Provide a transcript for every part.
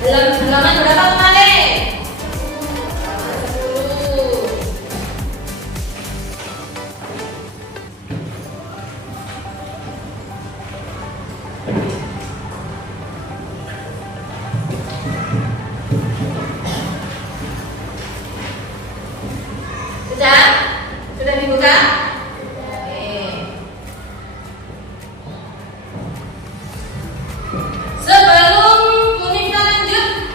Halaman berapa kemarin? Sudah dibuka? Oke. Sebelum kita lanjut,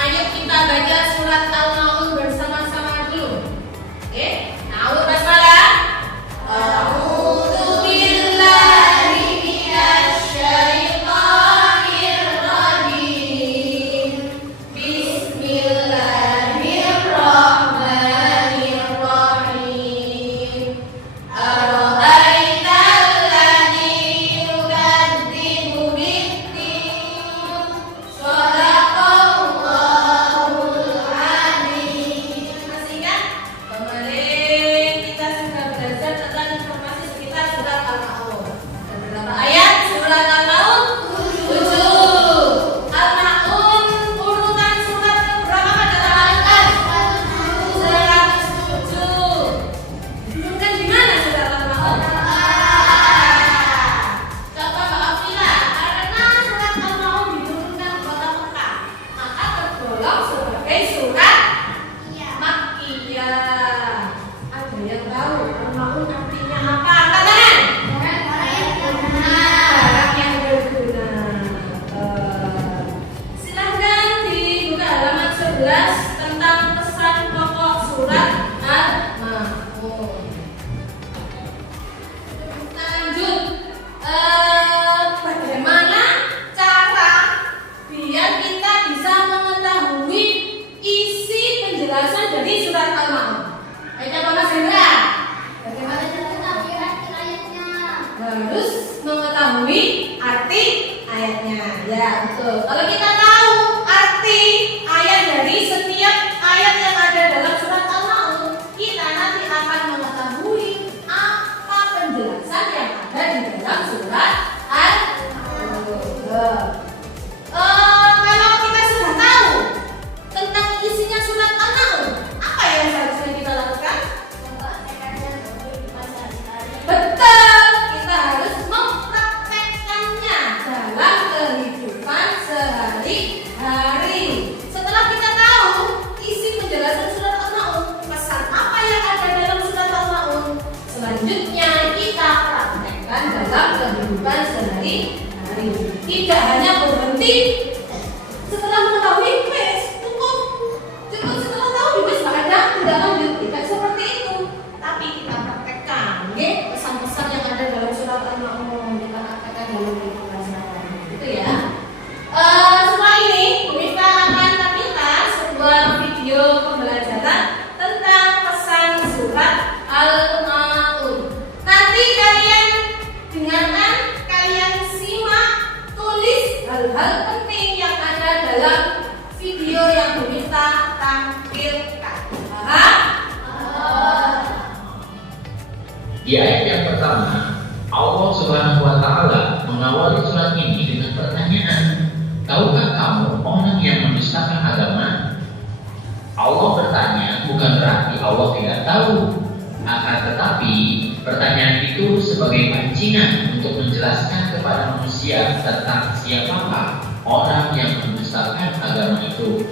ayo kita baca surat Al-Maun bersama-sama dulu. Oke? Nah, basmalah. A'udzu billahi minasy syaithanir rajim. Bismillahirrahmanirrahim. Ara'aital ladzi yukadzibu bid-din. Shadaqallahul adzim. Masih kan? Kemarin kita sudah belajar tentang informasi sekitar surat Al-Maun. Ada berapa ayat surat Al-Maun? 7. Al-Maun urutan surat keberapa pada teman-teman? 107. Diturunkan di mana surat Al-Maun? Coba Mbak Afila, karena surat Al-Maun diturunkan di kota Mekah, maka tergolong sebagai surat Makkiyah. Ada yang tahu Al-Maun artinya apa? Angkat tangan. Barang yang berguna. Silahkan dibuka halaman 11 tentang pesan pokok surat Al-Maun. Lanjut, bagaimana cara biar kita bisa mengetahui isi penjelasan dari surat Al-Maun? Ayo coba Mas Hendra. Bagaimana harus mengetahui arti ayatnya? Ya betul. Kalau kita tahu arti ayat dari setiap ayat yang ada dalam surat Al-Maun, kita nanti akan mengetahui apa penjelasan yang ada di dalam surat Al-Maun. Kalau kita sudah tahu tentang isinya surat Al-Maun, apa yang seharusnya kita lakukan? Betul, kita harus mempraktekkannya dalam kehidupan sehari-hari. Setelah kita tahu isi penjelasan surat Al-Maun, pesan apa yang ada dalam surat Al-Maun, selanjutnya kita praktekkan dalam kehidupan sehari-hari. Tidak hanya berhenti setelah mengetahui cukup setelah tahu nggak ada tidak lanjut, tidak seperti itu, tapi kita praktekkan pesan-pesan yang ada dalam surat Al-Maun, kita praktekkan dalam kehidupan sehari-hari, gitu ya. Setelah ini kita akan tampilkan sebuah video pembelajaran tentang pesan surat Al-Maun. Nanti kalian dengarkan, kalian simak, tulis hal-hal penting yang ada dalam video yang Bumifta tampilkan. Paham? Di ayat yang pertama, Allah Subhanahu wa Ta'ala mengawali surat ini dengan pertanyaan, tahukah kamu orang yang mendustakan agama? Allah bertanya bukan berarti Allah tidak tahu, akan tetapi pertanyaan itu sebagai pancingan untuk menjelaskan kepada manusia tentang siapakah orang yang mendustakan agama itu.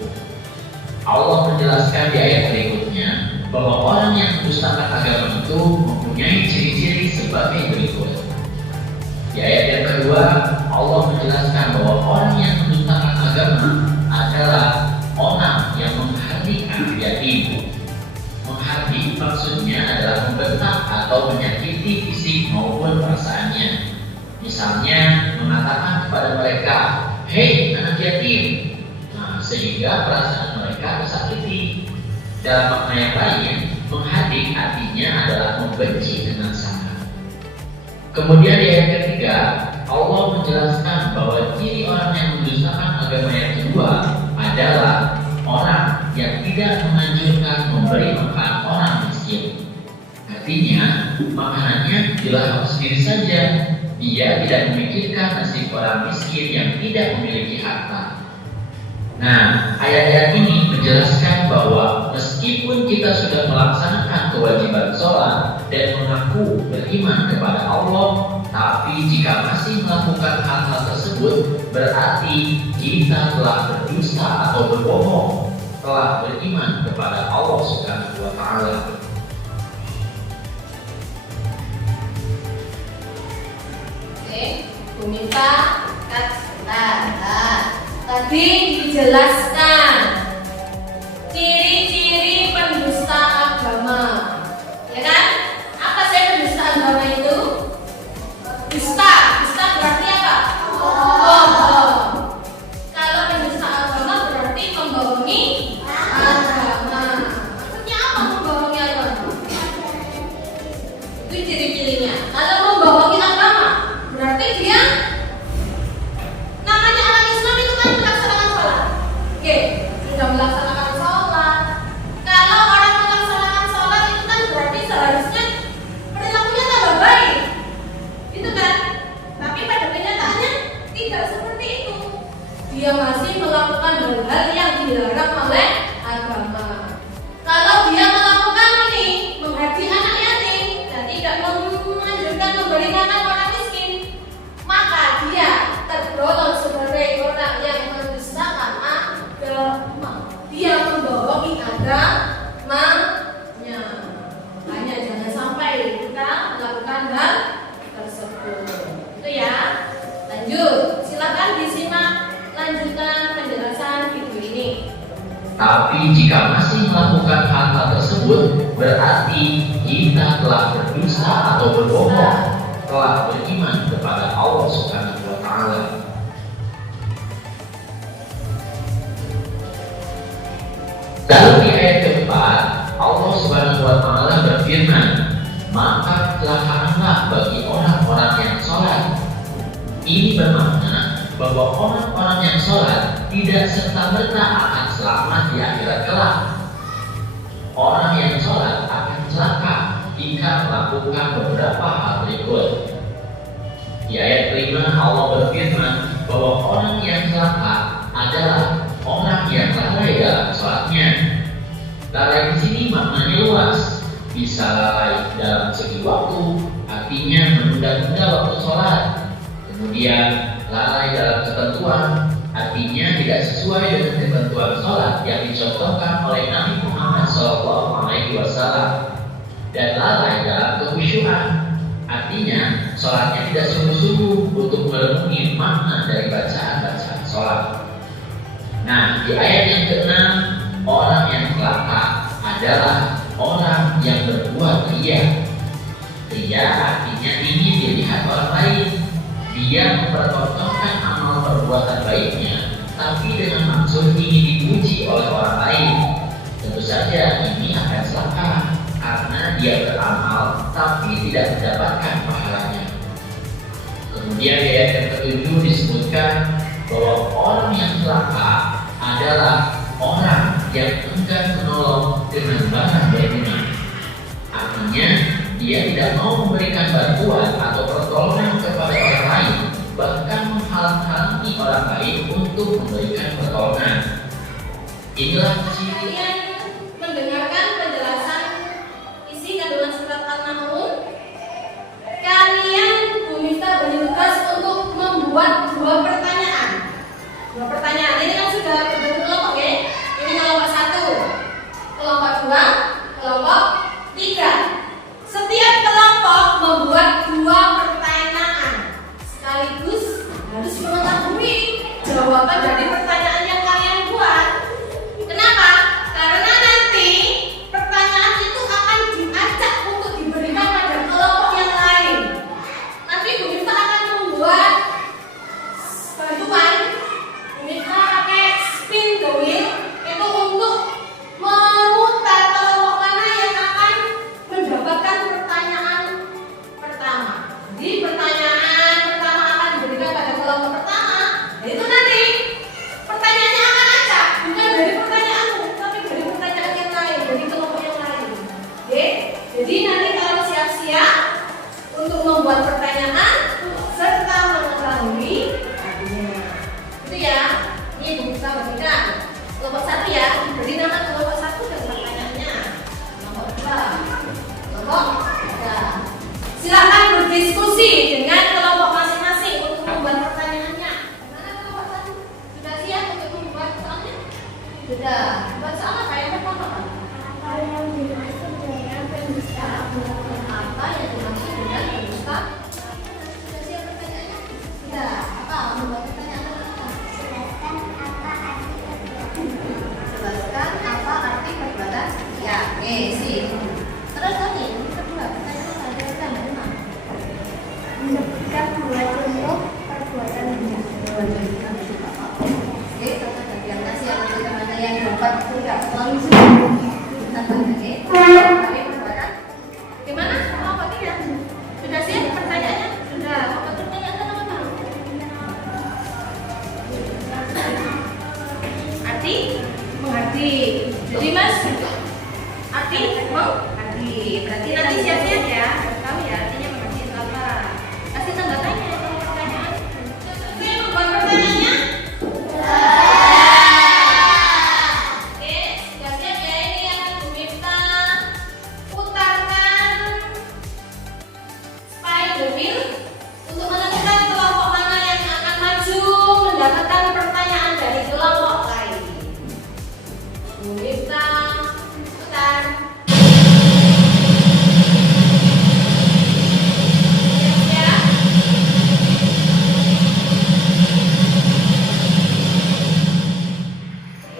Allah menjelaskan di ayat berikutnya bahwa orang yang mendustakan agama itu mempunyai ciri-ciri sebagai berikut. Di ayat yang kedua, Allah menjelaskan bahwa orang yang mendustakan agama adalah orang yang menghardik anak yatim. Menghardik maksudnya adalah membentak atau menyakiti fisik maupun perasaannya. Misalnya mengatakan kepada mereka, "Hei anak yatim," sehingga perasaan mereka tersakiti. Dalam makna yang lain, menghardik artinya adalah membenci dengan sangat. Kemudian di ayat ketiga, Allah menjelaskan bahwa ciri orang yang mendustakan agama yang kedua adalah orang yang tidak menganjurkan memberi makan orang miskin. Artinya, makanannya dilahap sendiri saja. Dia tidak memikirkan nasib orang miskin yang tidak memiliki harta. Nah, ayat-ayat ini menjelaskan bahwa meskipun kita sudah melaksanakan kewajiban sholat dan mengaku beriman kepada Allah, tapi jika masih melakukan hal-hal tersebut, berarti kita telah berdusta atau berbohong, telah beriman kepada Allah Subhanahu wa Ta'ala. Oke, Bu Minta, tadi dijelaskan ciri-ciri pendusta agama, ya kan? Apa sih pendusta agama itu? Dusta berarti apa? Bohong. Kalau pendusta agama berarti membohongi agama. Maksudnya apa membohongi agama? Itu ciri-cirinya. Kalau membohongi agama berarti dia namanya orang Islam itu kan melaksanakan sholat. Oke, sudah melaksanakan sholat. Kalau orang melaksanakan sholat itu kan berarti seharusnya perilakunya tambah baik, gitu kan? Tapi pada kenyataannya tidak seperti itu. Dia masih melakukan hal-hal yang dilarang oleh agama. Kalau dia melakukan ini, menghaji anak yatim dan tidak menganjurkan memberi makan orang miskin, maka dia tergolong sebagai orang yang mendustakan agama. Dia membohongi agamanya. Hanya jangan sampai kita melakukan hal tersebut. Itu ya. Lanjut, silakan disimak lanjutan penjelasan video ini. Tapi jika masih melakukan hal-hal tersebut, berarti kita telah berdusta atau berbohong, telah beriman kepada Allah Subhanahu wa Ta'ala. Lalu di ayat keempat, Allah Subhanahu wa Ta'ala berfirman, maka celakalah bagi orang-orang yang sholat. Ini bermakna bahwa orang-orang yang sholat tidak serta-merta akan selamat di akhirat kelak. Orang yang sholat akan celaka jika melakukan beberapa hal berikut. Di ayat kelima Allah berfirman bahwa orang yang celaka adalah orang yang lalai dalam sholatnya. Lalai di sini maknanya luas, bisa lalai dalam segi waktu, artinya menunda-nunda waktu sholat. Kemudian lalai dalam ketentuan, artinya tidak sesuai dengan ketentuan sholat yang dicontohkan oleh Nabi Muhammad SAW. Dan lalai dalam kekhusyuan, artinya sholatnya tidak sungguh-sungguh untuk memenuhi makna dari bacaan-bacaan sholat. Nah, di ayat yang ke-6, orang yang celaka adalah orang yang berbuat riya. Riya artinya ingin dilihat orang lain. Dia mempertontonkan amal perbuatan baiknya, tapi dengan maksud ingin dipuji oleh orang lain. Tentu saja ini akan celaka, karena dia beramal tapi tidak mendapatkan pahalanya. Kemudian di ayat yang ke-7 disebutkan bahwa orang yang celaka adalah orang yang enggan menolong dengan barang berguna. Artinya dia tidak mau memberikan bantuan atau pertolongan kepada orang lain, bahkan menghalang-halangi orang lain untuk memberikan pertolongan. Inilah ciri. Kalian mendengarkan penjelasan isi kandungan surat An-Nahl. Kalian diminta bertugas untuk membuat dua pertanyaan. Dua pertanyaan ini kan sudah terbentuk kelompok ya. Ini kelompok 1, kelompok 2, kelompok 3. Setiap kelompok membuat dua pertanyaan sekaligus harus mengetahui jawaban dari pertanyaan yang kalian buat. Kenapa? Karena nanti pertanyaan itu akan diajak untuk diberikan pada kelompok yang lain. Nanti Bu Miftah akan membuat bantuan. Bu Miftah pakai spin the wheel itu untuk memutar kelompok mana yang akan mendapatkan pertanyaan pertama. Jadi pertanyaan pertama akan diberikan pada kelompok pertama. Itu nanti Sudah. Baca apa yang pertama kan? Apa yang dimaksud dengan pendusta agama? Apa yang dimaksud dengan pendusta? Sudah siap pertanyaannya? Sudah. Apa? Membuat pertanyaan apa? Jelaskan apa arti perbuatan. Jelaskan apa arti perbuatan? Ya, oke, sip. Terus lagi, yang kedua, pertanyaan apa? Jelaskan, Mbak. Menyebutkan dua contoh perbuatan jahat. Oke, tetap bagian nasi yang teman-teman yang dapat tidak terlalu sulit. Kita oke. Tapi perbuatan. Gimana? Apa tidak? Sudah siap pertanyaannya? Sudah. Apa pertanyaan apa? Arti? Mengerti. Jadi Mas, arti mengerti. Berarti nanti siap-siap ya. Tahu ya artinya mengerti itu apa? Kasih tanda tanya kalau pertanyaan. Saya membuat pertanyaannya. Oke, siap-siap ya, ini akan Bu Miftah putarkan spider wheel untuk menentukan kelompok mana yang akan maju mendapatkan pertanyaan dari kelompok lain. Bu Miftah putar. Siap-siap.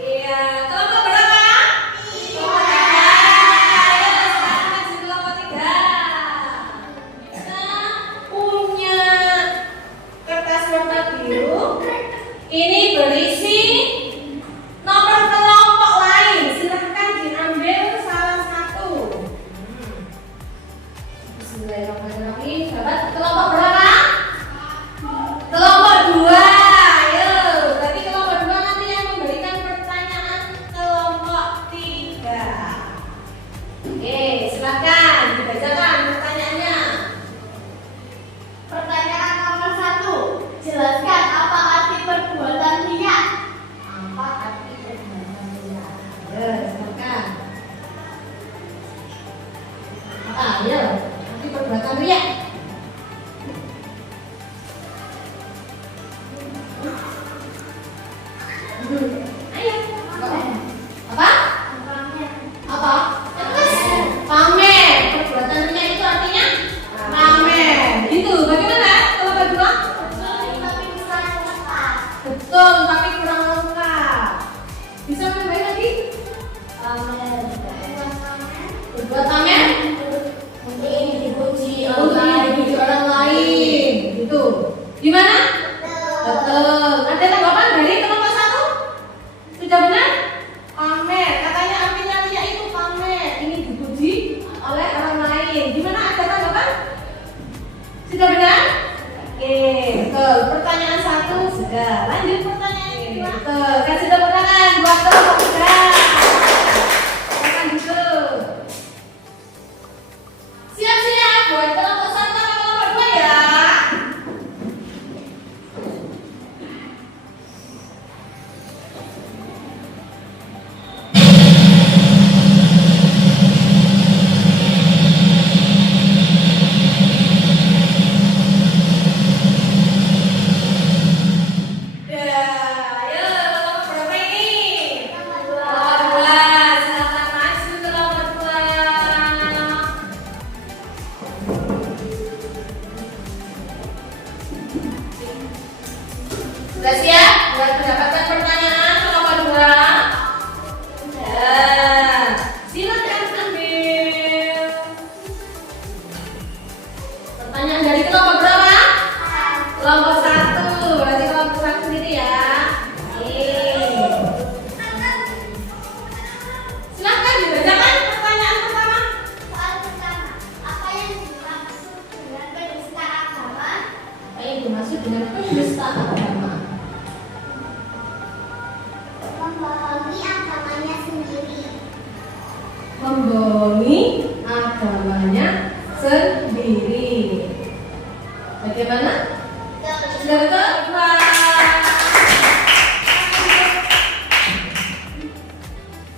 Iya, kelompok berapa? Tiga. Ayo, sekarang maju kelompok 3. Kita punya kertas warna biru. Ini berisi nomor kelompok lain. Silahkan diambil salah satu. Bismillahirrahmanirrahim. Sahabat, kelompok berapa? Kelompok 2. Ayo, berarti kelompok 2 nanti yang memberikan pertanyaan kelompok 3. Oke, silakan dibacakan pertanyaannya. Pertanyaan nomor 1. Jelaskan apa arti perbuatan riya. Apa arti perbuatan riya? Ayo, silakan. Apa? Ayo, arti perbuatan riya. Ayo. Apa? Apa? Pamer. Perbuatan riya itu artinya pamer. Itu bagaimana? Kalau berdua? Betul, tapi kurang lengkap. Bisa menambah lagi? Berbuat pamer? Dipuji orang lain. Gitu. Gimana? Betul. Ada tanggapan dari kelompok 1? Sudah benar? Pamer. Katanya artinya riya itu pamer. Ini dipuji oleh orang lain. Gimana? Ada tanggapan? Sudah benar? Oke, betul. Pertanyaan 1 sudah. Lanjut pertanyaan yang kedua. Betul. Kasih tepuk tangan buat kelompok 3. Silakan duduk. Siap-siap buat kelompok 1 sama kelompok 2 ya. Ya, ayo kelompok berapa ini? Kelompok 2. Silakan maju kelompok 2. Sudah siap buat mendapatkan pertanyaan kelompok 2? Ya, silakan ambil. Pertanyaan dari kelompok berapa? Kelompok 1. Berarti kelompok 1 sendiri ya. Silakan dibacakan pertanyaan pertama. Soal pertama, apa yang dimaksud dengan pendusta agama? Apa yang dimaksud dengan pendusta agama? Membohongi agamanya sendiri. Membohongi agamanya sendiri. Bagaimana? Sudah betul? Wah.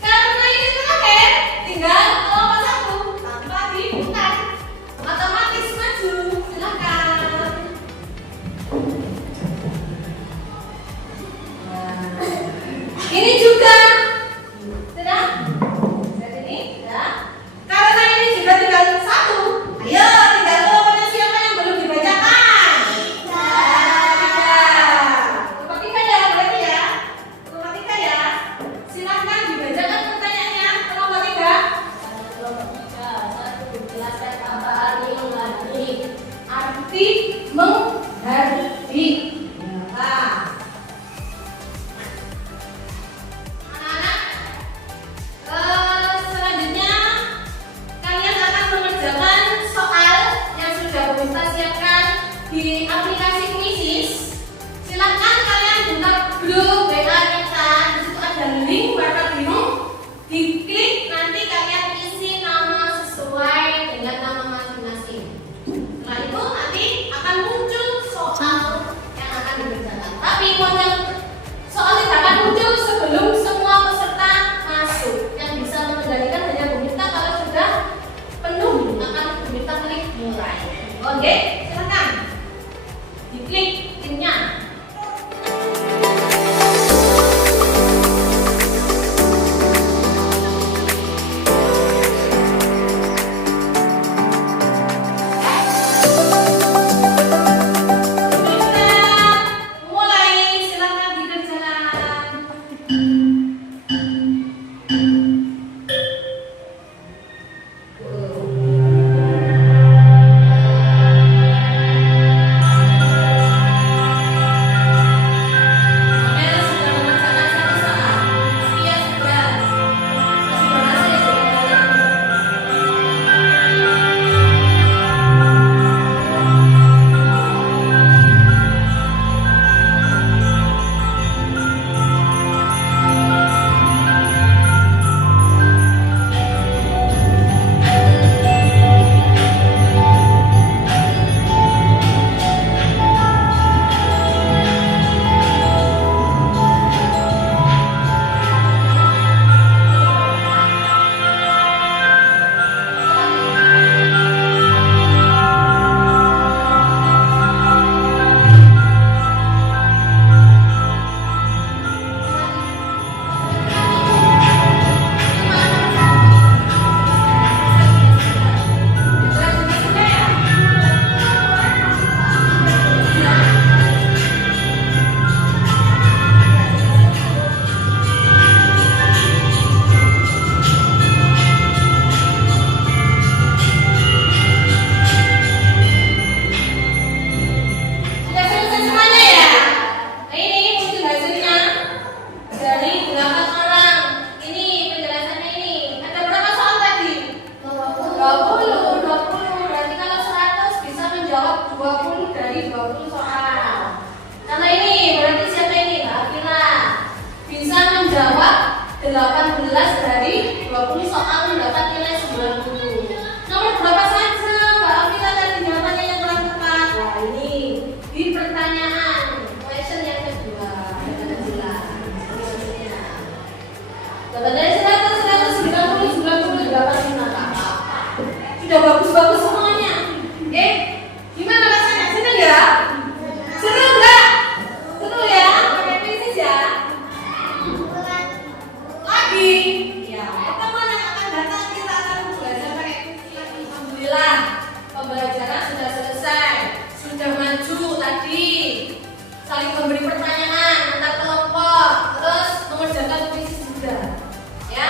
Karena ini terakhir, tinggal kelompok 1 tanpa diputar. Otomatis maju. Silakan. Nah, ini juga 18 dari 20 soal mendapat nilai 90. Nomor berapa saja Mbak Amila tadi jawabannya yang kurang tepat? Nah ini di pertanyaan question yang kedua. Dapat dari 100, 190, 90, 85. Sudah bagus-bagus semuanya. Oke? Gimana rasanya? Senang ya? Seru enggak? Seru ya? Pakai krisis ya? Lagi? Ya, pertemuan yang akan datang kita akan belajar pakai krisis lagi. Alhamdulillah, pembelajaran sudah selesai. Sudah maju tadi. Saling memberi pertanyaan antar kelompok. Terus mengerjakan krisis juga. Ya?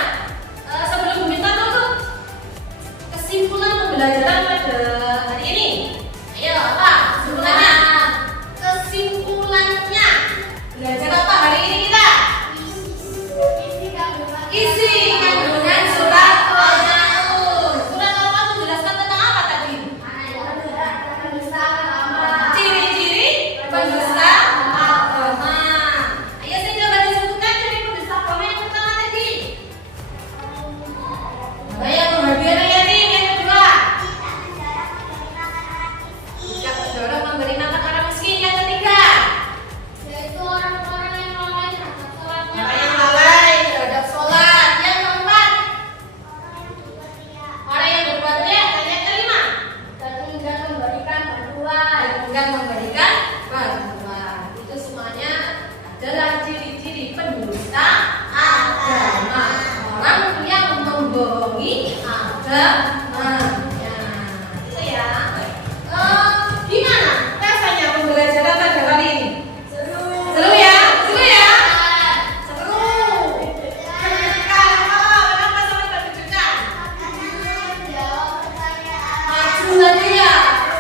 Sebelum meminta tutup kesimpulan pembelajaran pada hari ini. Ayo, apa kesimpulannya? Kesimpulannya belajar apa hari ini kita? Isi kandungan surat Al-Maun. Surat Al-Maun menjelaskan tentang apa tadi? Ciri-ciri pendusta agama. Ayo saya coba disebutkan ciri pendusta agama yang pertama tadi. Ayo pembagian yatim yang kedua. Tidak mendorong memberi makan orang miskin yang ketiga. Yaitu orang-orang yang lalai terhadap sholatnya. Yang lalai terhadap sholat. Yang keempat, orang yang berbuat riya. Dan yang kelima, Dan enggan memberikan bantuan. enggan memberikan bantuan. Itu semuanya adalah ciri-ciri pendusta agama. Orang yang membohongi agamanya. Itu ya. Gimana rasanya pembelajaran pada hari ini? Seru ya? Seru ya? Seru. Deg-degan. Kenapa sampai deg-degan? Maju tadi ya.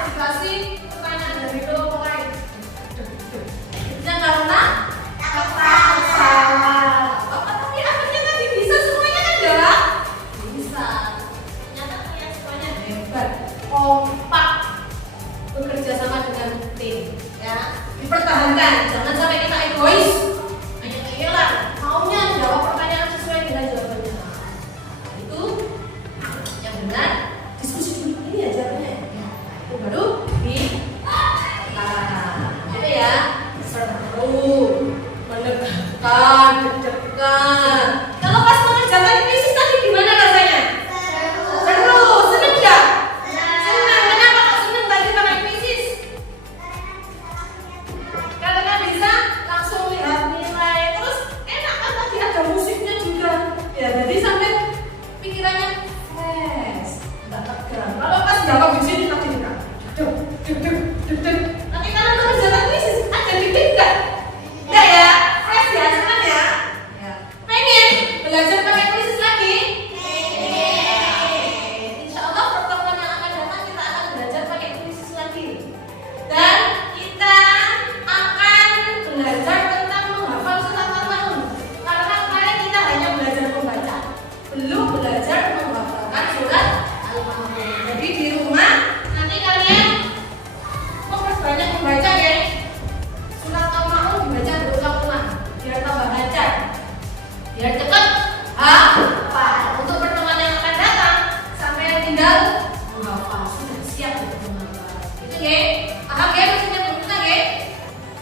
Dikasih pertanyaan dari kelompok lain. Yang karena salah. Tapi akhirnya tadi bisa semuanya kan ya? Bisa. Ternyata kalian semuanya hebat, kompak, bekerja sama dengan tim. Ya, dipertahankan. Jangan sampai kita egois. Hanya hilang. Maunya jawab pertanyaan sesuai dengan jawabannya. Itu yang benar. Diskusi dulu ini ya jawabannya. Itu baru gitu ya. Seru, menegangkan, deg-degan. Kalau pas mengerjakan krisis tadi gimana rasanya? Seru, seneng nggak? Senang. Kenapa kok seneng tadi pakai krisis? Karena bisa langsung lihat nilai. Terus enak kan tadi ada musiknya juga. Ya jadi sampai pikirannya fresh, nggak tegang. Kalau pas jawab di sini tadi enggak. Nanti kalau mengerjakan krisis ada dikit nggak? Enggak ya? Fresh ya, senang ya? Pengen belajar pakai krisis lagi? Insya Allah pertemuan yang akan datang kita akan belajar pakai krisis lagi. Dan kita akan belajar tentang menghafal surat Al-Maun. Karena kemarin kita hanya belajar membaca, belum belajar menghafalkan surat Al-Maun. Jadi di rumah nanti kalian memperbanyak membaca ya. Surat Al-Maun dibaca berulang-ulang biar tambah lancar, biar cepat hafal. Untuk pertemuan yang akan datang sampai tinggal menghafal, sudah siap untuk menghafal. Itu ya, paham ya maksudnya pemirsa ya?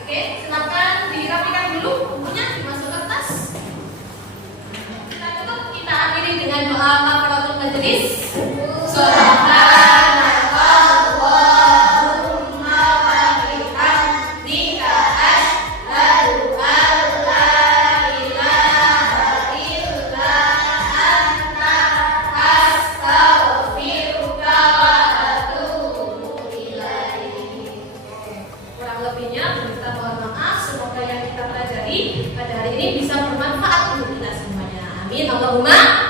Oke, silakan dirapikan dulu bukunya, dimasukkan tas. Kita tutup, kita akhiri dengan doa kafaratul majelis. Subhanallahumma wa bihamdika asyhadu an la ilaha illa anta astaghfiruka wa atubu ilaik. Kurang lebihnya kita mohon maaf. Semoga yang kita pelajari pada hari ini bisa bermanfaat untuk kita semuanya. Amin. Allahumma